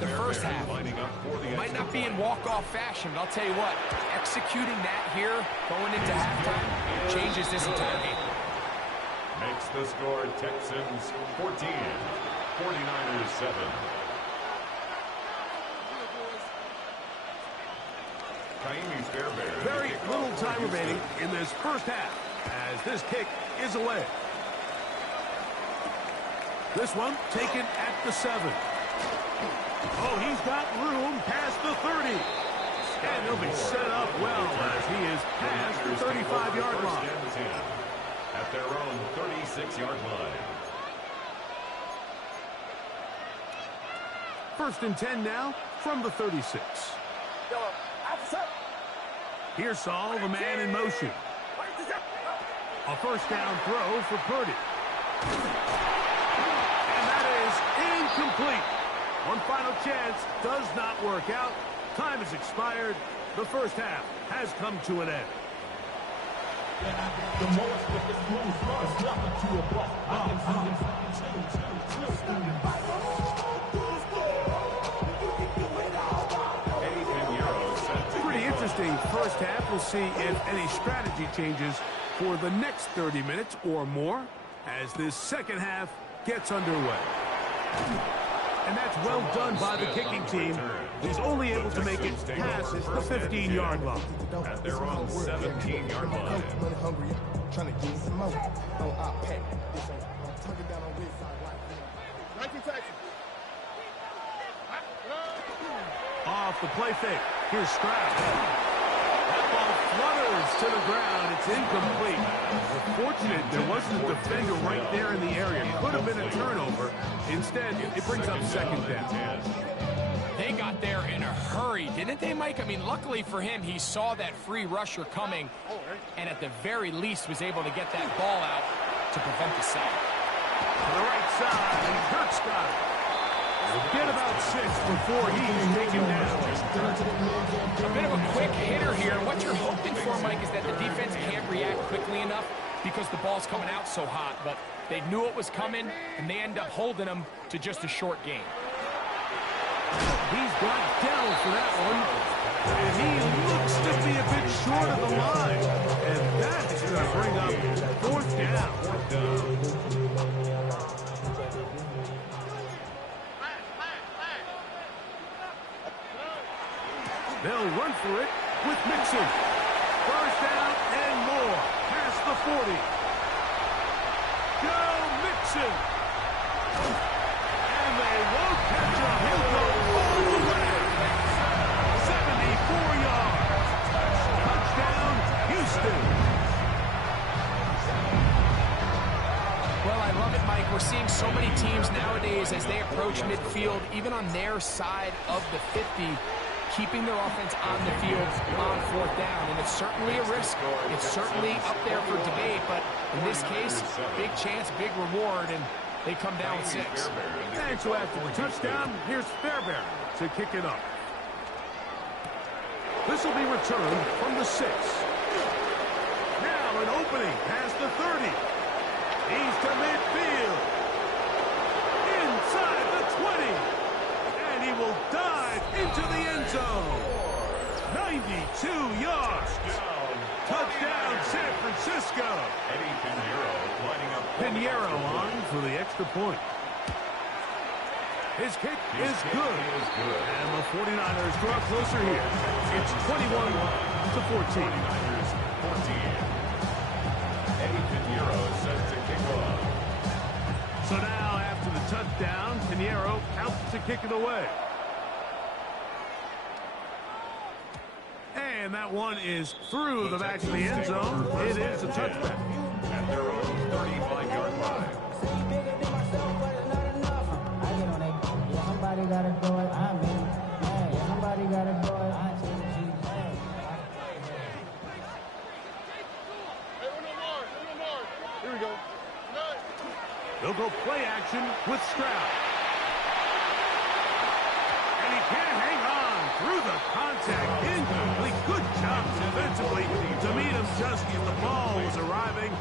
the first half. Might not be in walk-off fashion, but I'll tell you what, executing that here, going into halftime, changes this entire game. Makes the score Texans 14, 49ers 7. Very little time remaining in this first half as this kick is away. This one taken at the 7. Oh, he's got room past the 30. And he'll be set up well as he is past the 35-yard line. At their own 36-yard line. First and 10 now from the 36. Here's Saul, the man in motion. A first down throw for Purdy. And that is incomplete. One final chance does not work out. Time has expired. The first half has come to an end. Pretty interesting first half. We'll see if any strategy changes for the next 30 minutes or more as this second half gets underway. And that's well done by the kicking team. He's only able to make it past the 15-yard line. At their own 17-yard line. Off the play fake. Here's Stroud. That ball flutters to the ground. It's incomplete. Fortunate there wasn't a defender right there in the area. Could have been a turnover. Instead, it brings up second down. They got there in a hurry, didn't they, Mike? I mean, luckily for him, he saw that free rusher coming and at the very least was able to get that ball out to prevent the sack. To the right side, and Kurt's got it. Get about 6 before he's taken down. A bit of a quick hitter here. What you're hoping for, Mike, is that the defense can't react quickly enough because the ball's coming out so hot. But they knew it was coming, and they end up holding him to just a short gain. He's got down for that one. And he looks to be a bit short of the line. And that's going to bring up fourth down. They'll run for it with Mixon. First down and more. Past the 40. Joe Mixon. And they won't catch him. He'll go all the way. 74 yards. Touchdown, Houston. Well, I love it, Mike. We're seeing so many teams nowadays as they approach midfield, even on their side of the 50, keeping their offense on the field on fourth down. And it's certainly a risk. It's certainly up there for debate, but in this case, big chance, big reward, and they come down with 6. And so after the touchdown, here's Fairbairn to kick it up. This will be returned from the 6. Now an opening past the 30. He's to midfield. Inside the 20. And he will dive into the end zone. 92 yards. Touchdown, San Francisco. Pinheiro on for the extra point. His kick is good. And the 49ers draw closer here. It's 21-14. Eddie Pinheiro is set to kick off. So now, after the touchdown, Pinheiro out to kick it away. And that one is through the back of the end zone. It is a touchback. At their own 35-yard line. Somebody gotta do it. I mean, hey, somebody gotta do it. Here we go. They'll go play action with Stroud. And he can't hang on through the contact. Incomplete. Good job defensively to meet him just as the ball was arriving.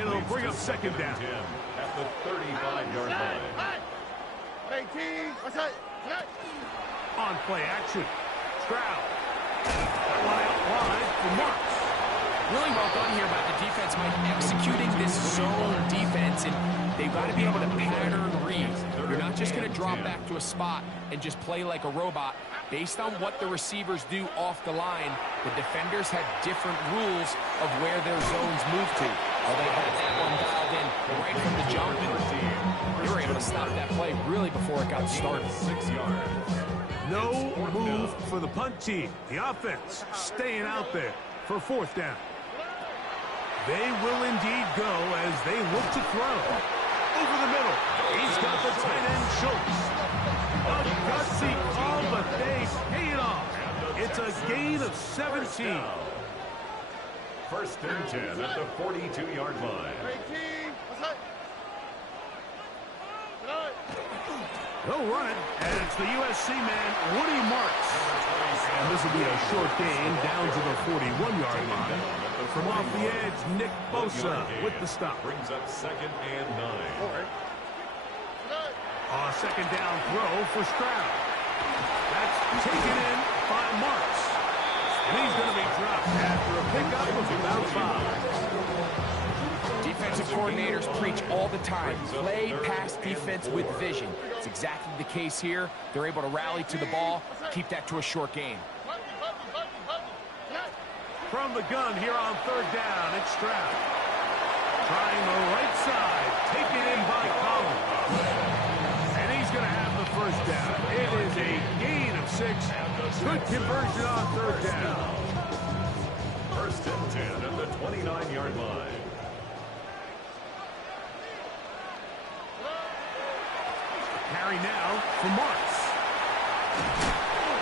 It'll bring up second down. At the 35-yard line. Hey, T, what's up? play action. Stroud. That one out wide for Marks. Really well done here by the defense, Mike, executing this zone defense, and they've got to be able to pattern read. You're not just going to drop back to a spot and just play like a robot. Based on what the receivers do off the line, the defenders have different rules of where their zones move to. Well, they had that one dialed in right from the jump, and they were able to stop that play really before it got started. 6 yards. No move for the punt team. The offense staying out there for 4th down. They will indeed go as they look to throw. Over the middle. He's got the tight end, Schultz. A gutsy call, but they pay it off. It's a gain of 17. 1st and 10 at the 42-yard line. They'll run it, and it's the USC man, Woody Marks. And this will be a short gain down to the 41-yard line. From off the edge, Nick Bosa with the stop. Brings up 2nd and 9. A 2nd down throw for Stroud. That's taken in by Marks. And he's going to be dropped after a pickup of about 5. Defensive coordinators preach all the time, play pass defense with vision. It's exactly the case here. They're able to rally to the ball, keep that to a short gain. From the gun here on 3rd down, it's Stroud. Trying the right side, taken in by Collins. And he's going to have the 1st down. It is a gain of 6. Good conversion on 3rd down. 1st and 10 at the 29-yard line. Carry now for Marks.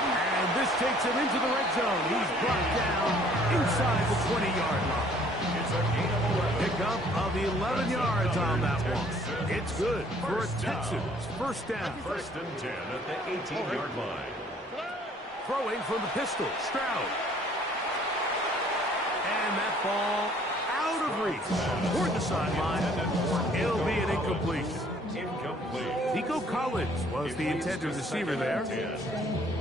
And this takes him into the red zone. He's brought down inside the 20-yard line. It's a gain of 11. Pickup of 11 yards on that one. It's good for a Texans 1st down. 1st and 10 at the 18-yard line. Throwing from the pistol, Stroud. And that ball out of reach. Toward the sideline. It'll be an incompletion. Incomplete. Nico Collins was the intended receiver there.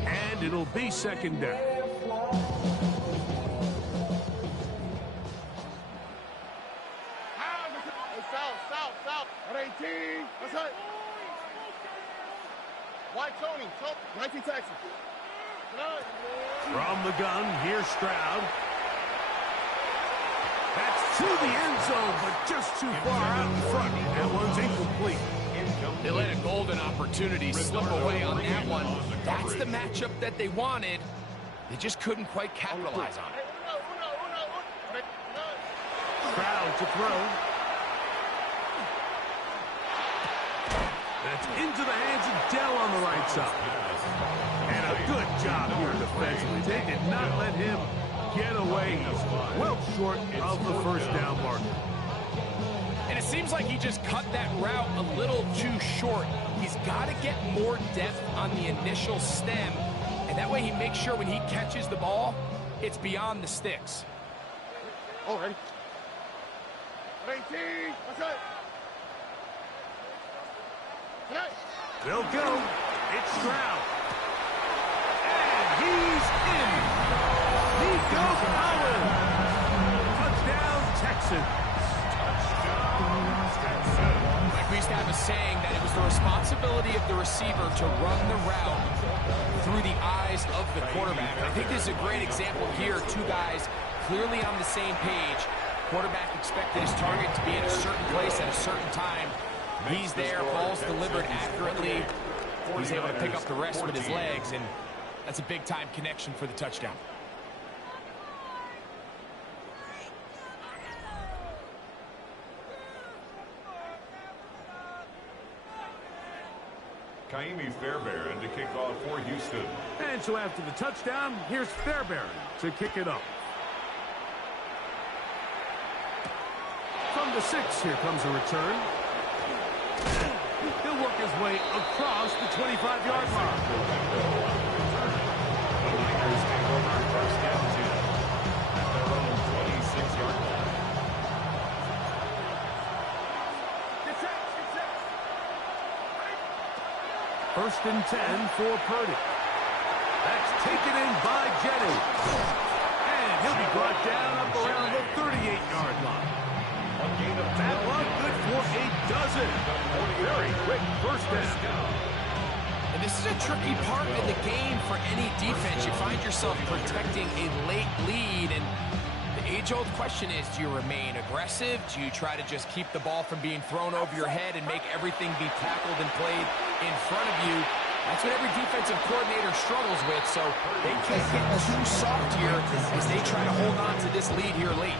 And it'll be 2nd down. South. At 18. That's it. White Tony. 19 Texas. From the gun, here's Stroud. That's to the end zone, but just too far out in front. That one's incomplete. They let a golden opportunity slip away on that one. That's the matchup that they wanted. They just couldn't quite capitalize on it. Stroud to throw. That's into the hands of Dell on the right side. And a good job here defensively. They did not let him get away. He's well short of the 1st down marker. And it seems like he just cut that route a little too short. He's got to get more depth on the initial stem, and that way he makes sure when he catches the ball, it's beyond the sticks. All right. 18. That's it. They'll go. It's Stroud. And he's in. Nico Collins. Touchdown, Texans. Like we used to have a saying that it was the responsibility of the receiver to run the route through the eyes of the quarterback. And I think this is a great example here. 2 guys clearly on the same page. Quarterback expected his target to be in a certain place at a certain time. He's there, ball's delivered accurately. He's able to pick up the rest with his legs, and that's a big-time connection for the touchdown. Kaimi Fairbairn to kick off for Houston. And so after the touchdown, here's Fairbairn to kick it off. From the 6, here comes a return. He'll work his way across the 25-yard line. The Niners take over 1st and 10 at their own 26-yard line. First and 10 for Purdy. That's taken in by Jennings. And he'll be brought down up around the 38-yard line. That one good for a dozen. Very quick first down. And this is a tricky part of the game for any defense. You find yourself protecting a late lead, and the age-old question is, do you remain aggressive? Do you try to just keep the ball from being thrown over your head and make everything be tackled and played in front of you? That's what every defensive coordinator struggles with, so they can't get too soft here as they try to hold on to this lead here late.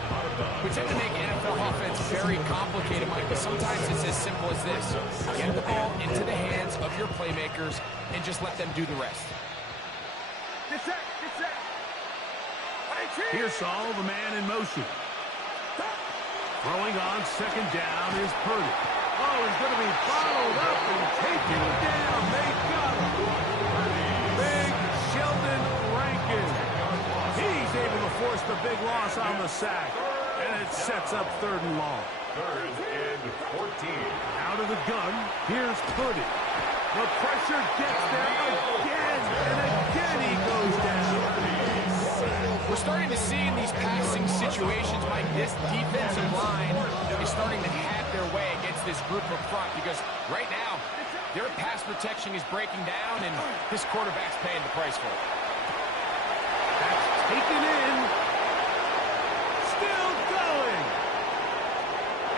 We tend to make NFL offense very complicated, Mike, but sometimes it's as simple as this. Get the ball into the hands of your playmakers and just let them do the rest. Get set, get set. Here's Saul, the man in motion. Throwing on second down is Purdy. Oh, he's going to be followed up and taken down. They got him. Big Sheldon Rankin. He's able to force the big loss on the sack. And it sets up 3rd and long. 3rd and 14. Out of the gun, here's Purdy. The pressure gets there again. And again he goes down. We're starting to see in these passing situations, Mike, this defensive line is starting to have their way against this group up front because right now, their pass protection is breaking down, and this quarterback's paying the price for it. That's taken in. Still going.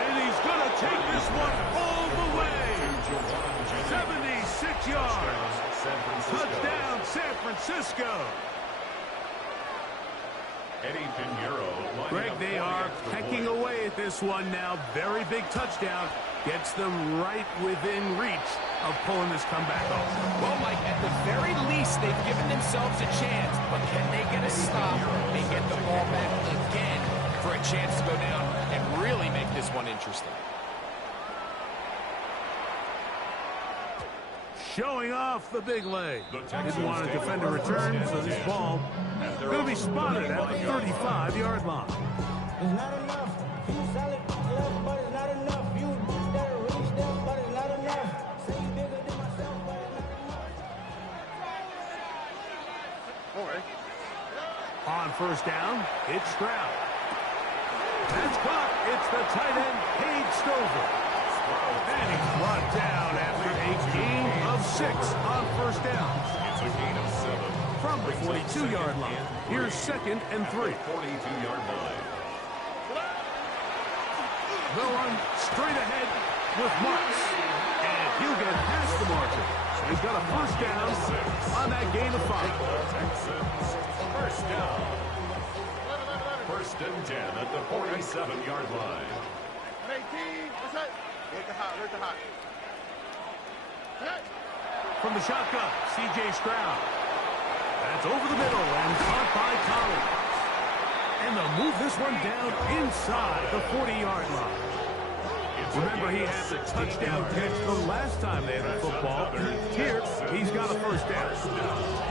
And he's going to take this one all the way. 76 yards. Touchdown, San Francisco. Greg, they are pecking away at this one now. Very big touchdown. Gets them right within reach of pulling this comeback off. Well, Mike, at the very least, they've given themselves a chance, but can they get a stop and get the ball back again for a chance to go down and really make this one interesting? Showing off the big leg. Didn't want to defend a return, so this ball going to be spotted at the 35-yard line. It's not enough. You solid left, but it's not enough. You better reach them, but it's not enough. Say you bigger than myself, but it's not enough. All right. On first down, it's Stroud. That's caught. It's the tight end, Cade Stover. And he's brought down after a gain of 6 on first down. It's a gain of 7. From the 42-yard line. Here's 2nd and 3. 42-yard line. They'll run straight ahead with Marks. And he'll get past the marker. So he's got a first down on that gain of 5. Texans, first down. 1st and 10 at the 47-yard line. 18, what's that? Where's the hot? Where's the hot? From the shotgun, C.J. Stroud. That's over the middle and caught by Collins. And they'll move this one down inside the 40-yard line. Remember, he had the touchdown catch the last time they had the football. Here, he's got a first down.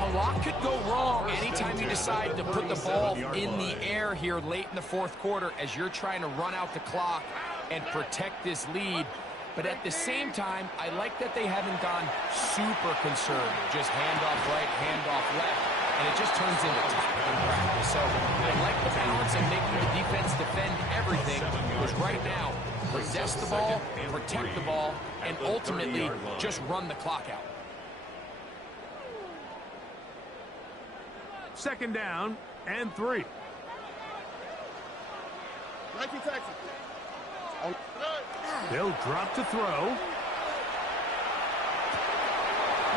A lot could go wrong anytime you decide to put the ball in the air here late in the 4th quarter as you're trying to run out the clock and protect this lead. But at the same time, I like that they haven't gone super conservative. Just handoff right, handoff left, and it just turns into tackling practice. So I like the balance of making the defense defend everything, because right now, possess the ball, protect the ball, and ultimately just run the clock out. 2nd down and 3. 19 Texans. They'll drop to throw. No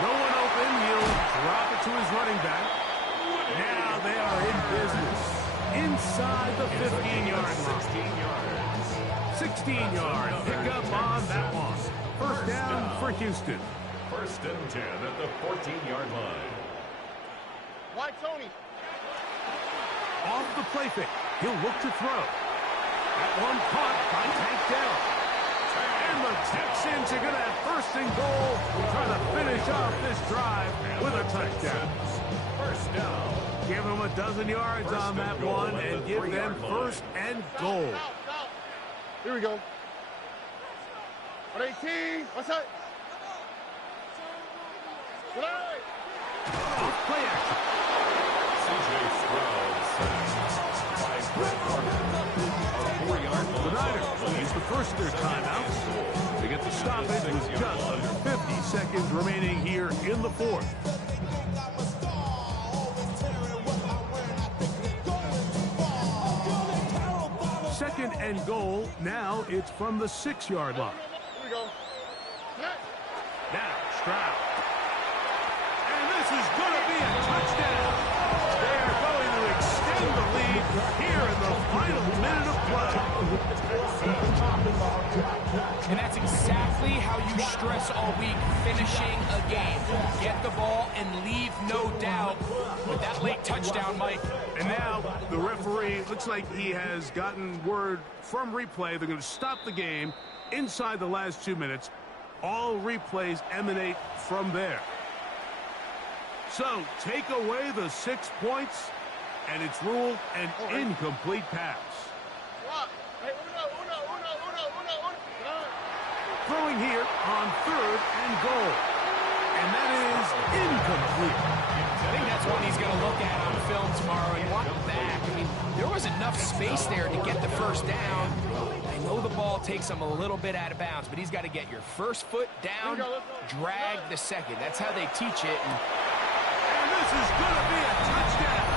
one open. He'll drop it to his running back. Now they are in business. Inside the 15-yard line. 16-yard pickup on that one. First down for Houston. 1st and 10 at the 14-yard line. White Tony. Off the play fake. He'll look to throw. That one caught by Tank Dell. And the Texans are going to have 1st and goal, trying to finish off this drive with a touchdown. First down. Give them a dozen yards on that one and give them 1st and goal. Here we go. 18, what's that? Play action. first of their timeouts. They get the stoppage with just under 50 seconds remaining here in the fourth. Second and goal. Now it's from the 6-yard line. Here we go. Now Stroud. And this is going to be a touchdown. They're going to extend the lead here in the final minute of play. And that's exactly how you stress all week, finishing a game. Get the ball and leave no doubt with that late touchdown, Mike. And now the referee looks like he has gotten word from replay. They're going to stop the game inside the last 2 minutes. All replays emanate from there. So take away the 6 points, and it's ruled an incomplete pass. Throwing here on 3rd and goal. And that is incomplete. I think that's one he's going to look at on film tomorrow and want back. I mean, there was enough space there to get the first down. I know the ball takes him a little bit out of bounds, but he's got to get your first foot down, drag the second. That's how they teach it. And this is going to be a touchdown.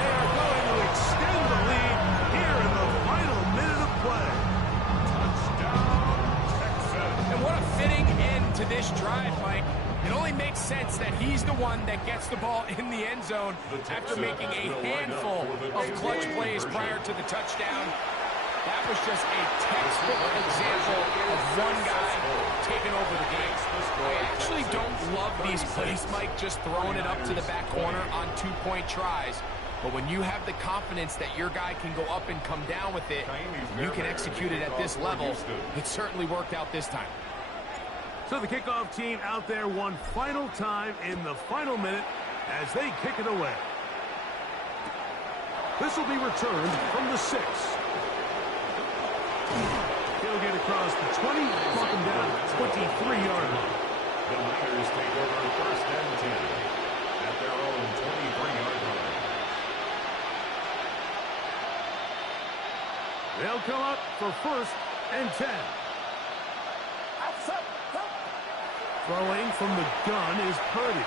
They are going to extend the lead here in the final minute of play. And what a fitting end to this drive, Mike. It only makes sense that he's the one that gets the ball in the end zone after making a handful of clutch plays prior to the touchdown. That was just a textbook example of one guy taking over the game. I actually don't love these plays, Mike, just throwing it up to the back corner on 2-point tries. But when you have the confidence that your guy can go up and come down with it, and you can execute it at this level, it certainly worked out this time. So the kickoff team out there one final time in the final minute as they kick it away. This will be returned from the 6. He'll get across the 20, knock him down 23-yard line. The Niners take over 1st and 10 at their own 23-yard line. They'll come up for 1st and 10. Throwing from the gun is Purdy.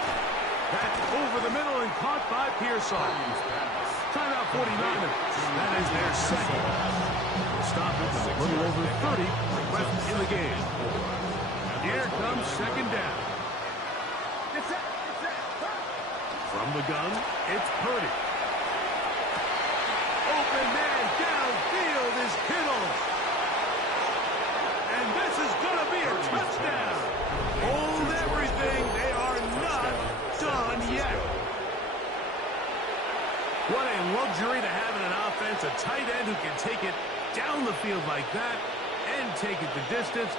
That's over the middle and caught by Pearson. Timeout 49. That is their second. Stop it with a little over 30 left in the game. Here comes 2nd down. From the gun, it's Purdy. Open man downfield is Kittle. And this is going to be a touchdown. Hold everything. They are not done yet. What a luxury to have in an offense. A tight end who can take it down the field like that and take it the distance.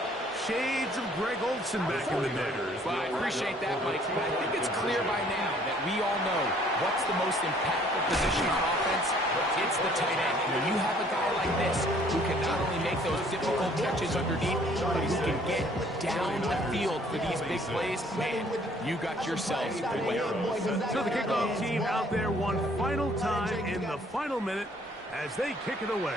Shades of Greg Olsen back in the day. Well, I appreciate that, Mike, but I think it's clear by now that we all know what's the most impactful position on offense. It's the tight end. When you have a guy like this who can not only make those difficult catches underneath, but who can get down the field for these big plays, man, you got yourselves a winner. So the kickoff team out there one final time in the final minute as they kick it away.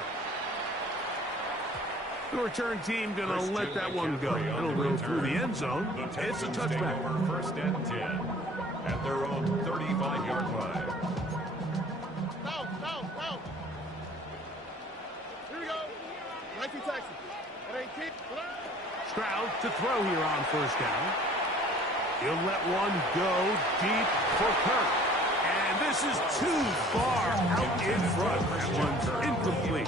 The return team going to let that one go. It'll go through the end zone. It's a touchback. 1st and 10 at their own 35-yard line. Go. Here we go. 19 Texas. At 18. Stroud to throw here on 1st down. He'll let one go deep for Kirk. And this is too far out in front. That one's incomplete.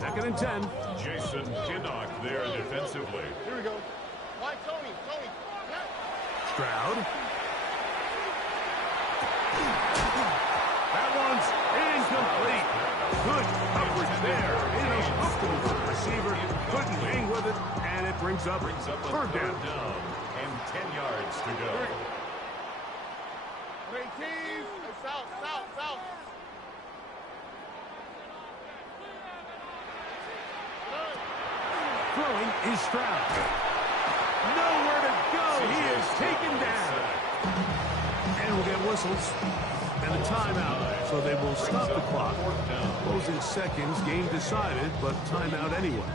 2nd and 10. Jason Kinnock there defensively. Here we go. Why, Tony. Stroud. That one's incomplete. Good coverage there. Uncomfortable receiver. Couldn't hang with it. And it brings up 3rd down. And 10 yards to go. 18. South. Throwing is Stroud. Nowhere to go. He is taken down. And we'll get whistles and a timeout. So they will stop the clck. Closing seconds, game decided, but timeout anyway.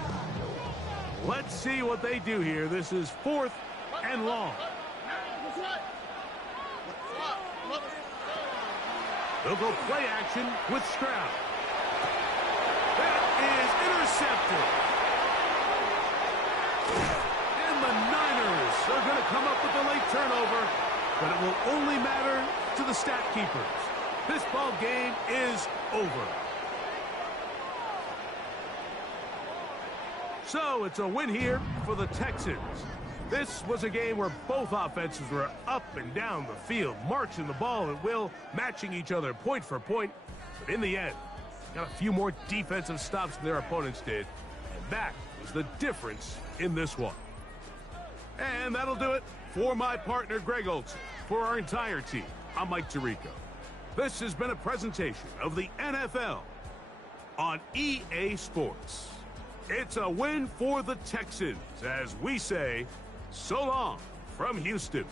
Let's see what they do here. This is 4th and long. They'll go play action with Stroud. That is intercepted. And the Niners are going to come up with a late turnover, but it will only matter to the stat keepers. This ball game is over. So it's a win here for the Texans. This was a game where both offenses were up and down the field, marching the ball at will, matching each other point for point. But in the end, got a few more defensive stops than their opponents did, and that was the difference in this one. And that'll do it for my partner, Greg Olson. For our entire team, I'm Mike Tirico. This has been a presentation of the NFL on EA Sports. It's a win for the Texans, as we say, so long from Houston.